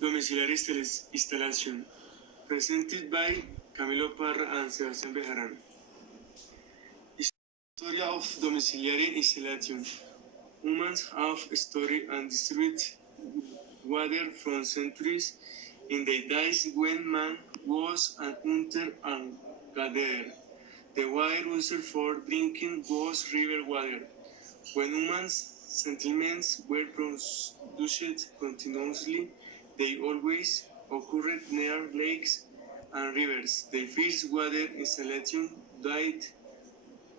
Domiciliaries installation, presented by Camilo Parra and Sebastián Bejarano. Historia of domiciliary installation. Humans have stored and distributed water from centuries in the days when man was an hunter and gatherer. The water used for drinking was river water. When humans' settlements were produced continuously, they always occurred near lakes and rivers. The first water installation date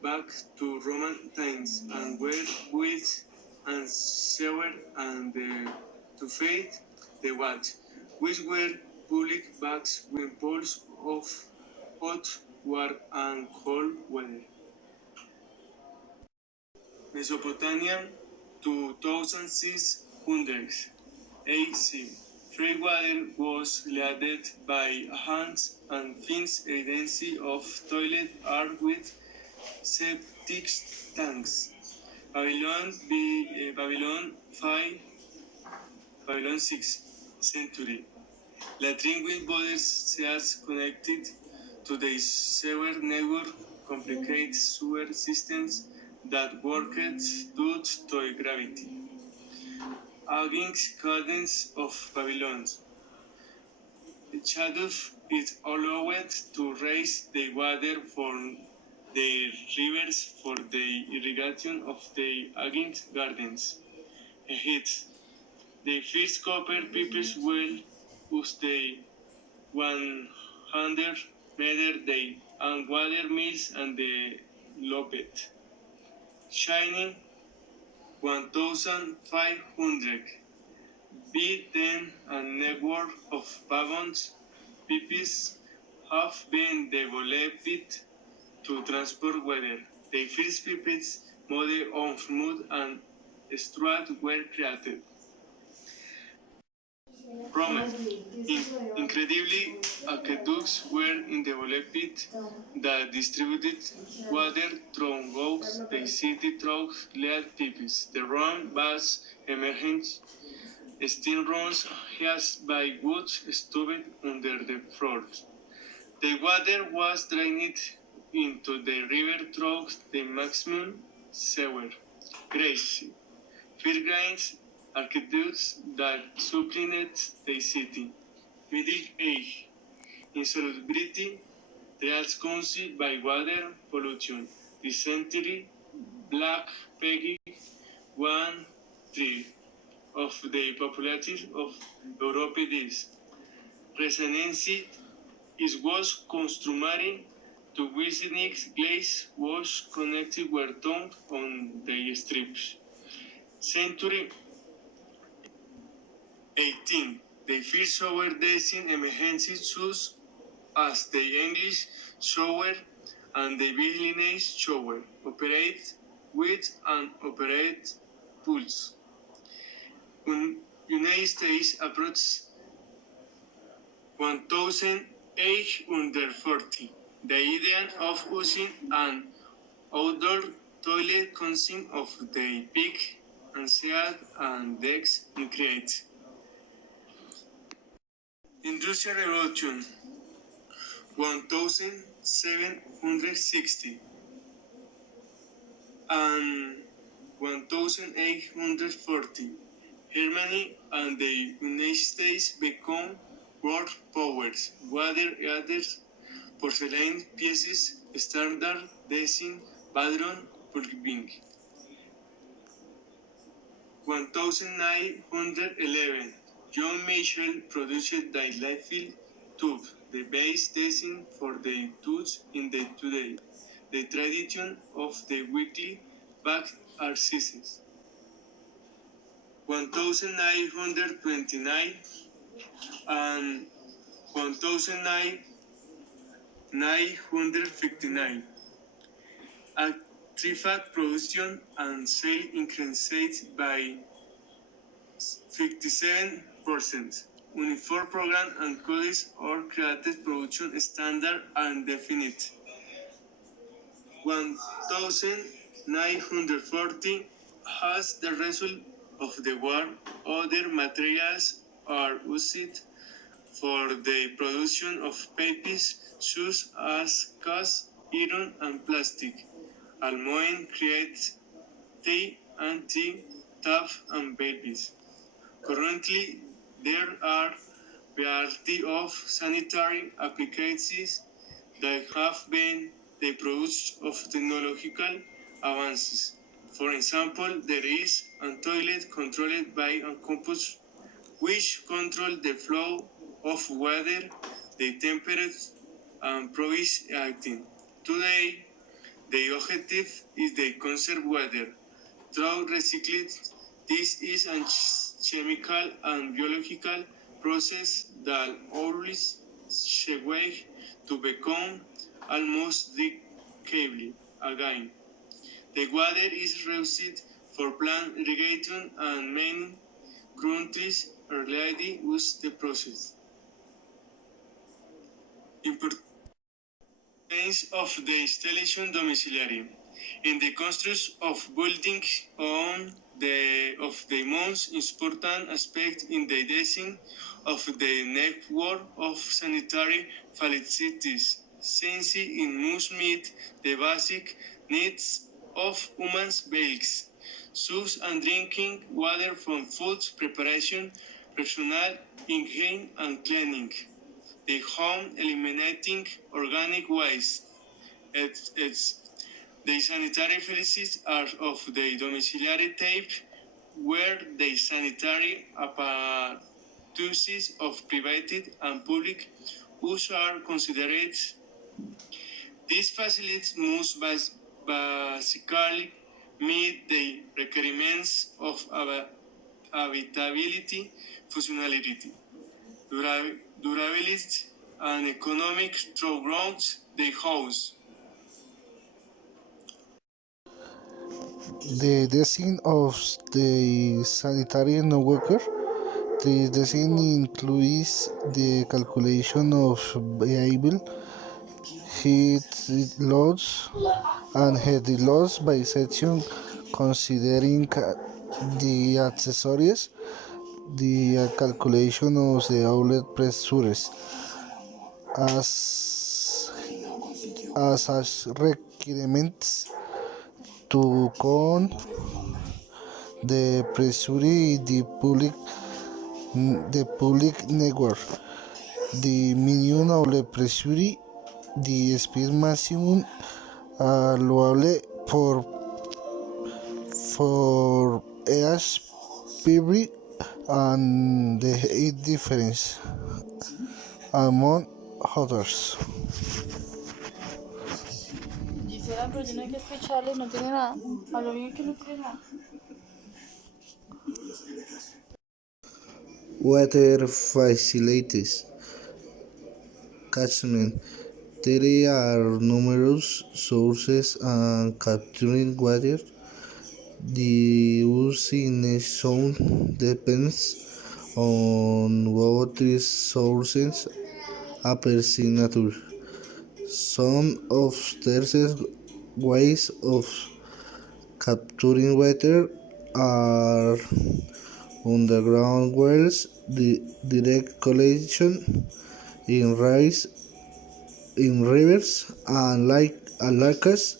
back to Roman times and were built and sewered and to feed the watch, which were public baths with pools of hot water and cold water. Mesopotamia 2600 AC. Free water was laden by hands and finds evidence of toilet art with septic tanks. Babylon 6th century. Latrine with bodies seas connected to the sewer network, complicated sewer systems that worked due to gravity. Against gardens of Babylon. The shadow is allowed to raise the water from the rivers for the irrigation of the aging gardens. Egypt. The first copper pipes well use the 100-meter day and water mills and the lopet. Shining 1500 B10 and network of wagons pipes have been developed to transport water. The first pipes made of mud and straw were created. Rome. Incredibly, aqueducts were developed that distributed water throughout the city through lead pipes. The Rome was emergent steam runs has by wood stubble under the floors. The water was drained into the river through the maximum sewer. Grace. Fairgrounds aqueducts that supplemented the city. Middle Age. Insalubrity, trials caused by water pollution. Dysentery, Black Plague, 1/3 of the population of Europe is. Resonancy was customary to visiting glaze was connected were done on the strips. Century 18. The first shower dressing emergency shoes as the English shower and the Viennese shower operate with an operate pulse. United States approached 1840. The idea of using an outdoor toilet consists of the peak and seat and decks included. Industrial Revolution 1760 and 1840. Germany and the United States become world powers. Water heaters, porcelain pieces, standard design, bathroom, plumbing. 1911. John Michel produced the Liefeld tube, the base design for the tubes in the today. The tradition of the weekly back exercises. 1929 and 1959. Actividad production and sale increased by 57%. Uniform program and codes are created production standard and definite. 1940 as the result of the war, other materials are used for the production of papers such as cast iron and plastic. Almoin creates tea and tea, tap and babies. Currently, there are variety of sanitary applications that have been the product of technological advances. For example, there is a toilet controlled by a computer which control the flow of water, the temperature, and provides acting. Today, the objective is to conserve water through recycling. This is a chemical and biological process that always seeks to become almost drinkable again. The water is used for plant irrigation and many countries already use the process. Importance of the installation domiciliary. In the construction of buildings on of the most important aspect in the design of the network of sanitary facilities, since it must meet the basic needs of human beings, such as drinking water from food preparation, personal hygiene and cleaning, the home eliminating organic waste. It's the sanitary facilities are of the domiciliary type, where the sanitary apparatus of private and public use are considered. These facilities must basically meet the requirements of habitability, functionality, durability, and economic throughout the house. The design of the sanitary network. The design includes the calculation of variable heat loads and heat loads by section, considering the accessories, the calculation of the outlet pressures as as requirements to con the pressure in the public network, the minimum outlet pressure, the speed maximum allowable for each period, and the height difference among others. Quisiera, pero yo no hay que escucharle, no tiene nada. Hablo bien que no tiene nada. Water facilities catchment. There are numerous sources and capturing water. The use in a zone depends on what these sources appear in nature. Some of the ways of capturing water are underground wells, direct collection in rivers and lakes,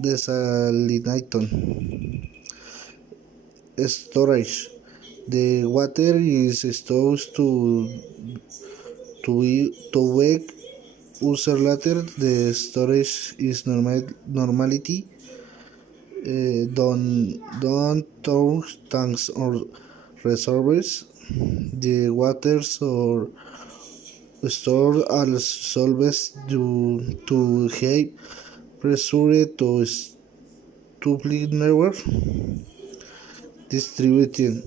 desalination, storage. The water is stored to wake user later. The storage is normality. Don't turn tanks or reservoirs. The waters or stored are solvents due to high pressure to public network distributing.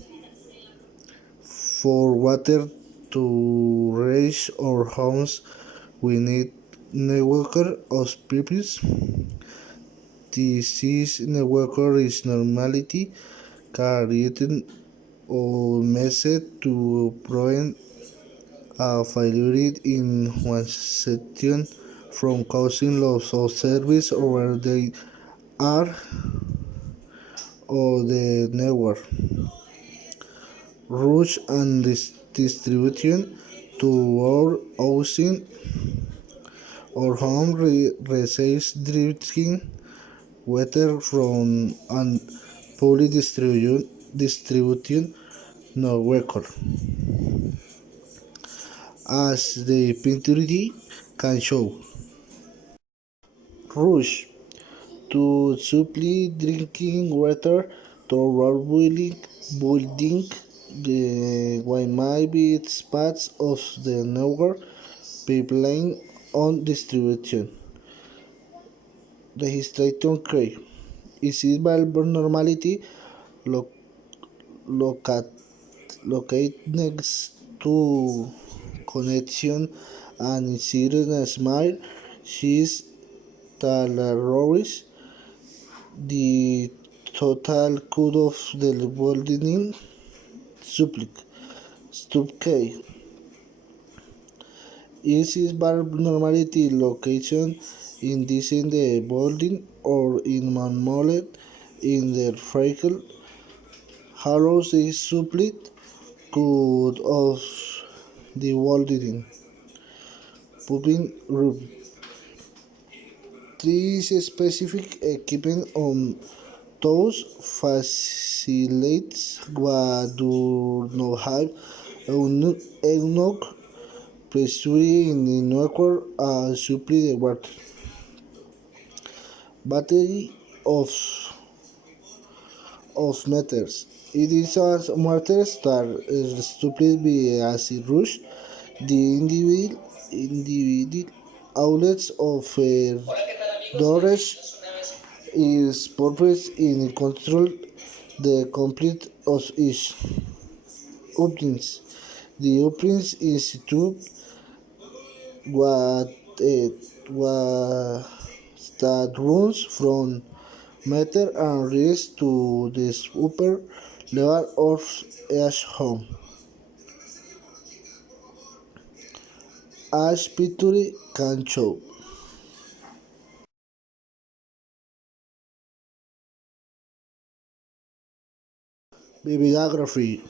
For water to reach our homes, we need network of pipes. This network is normality created or messed to prevent a failure in one section from causing loss of service over the air or the network. rush and distribution to our housing or home receives drinking water from and public distribution no record as the picture can show. Rush to supply drinking water to our building the might be parts of the network pipeline on distribution. Registration key is vulnerability lo- locate, locate next to connection and inserted a smile. She's tolerous the total code of the building supply. Stub K is its normality location in this in the building or in manual in the vehicle allows the supply code of the building pumping room. This specific equipment on those facilities what do not have enough pressure in the network supply the water. Battery of meters. It is as matters that stupid be as it rush the individual outlets of storage is purpose in control the complete of each openings. The openings is to what what that runs from meter and reaches to the upper level of each home. As picture can show. Bibliography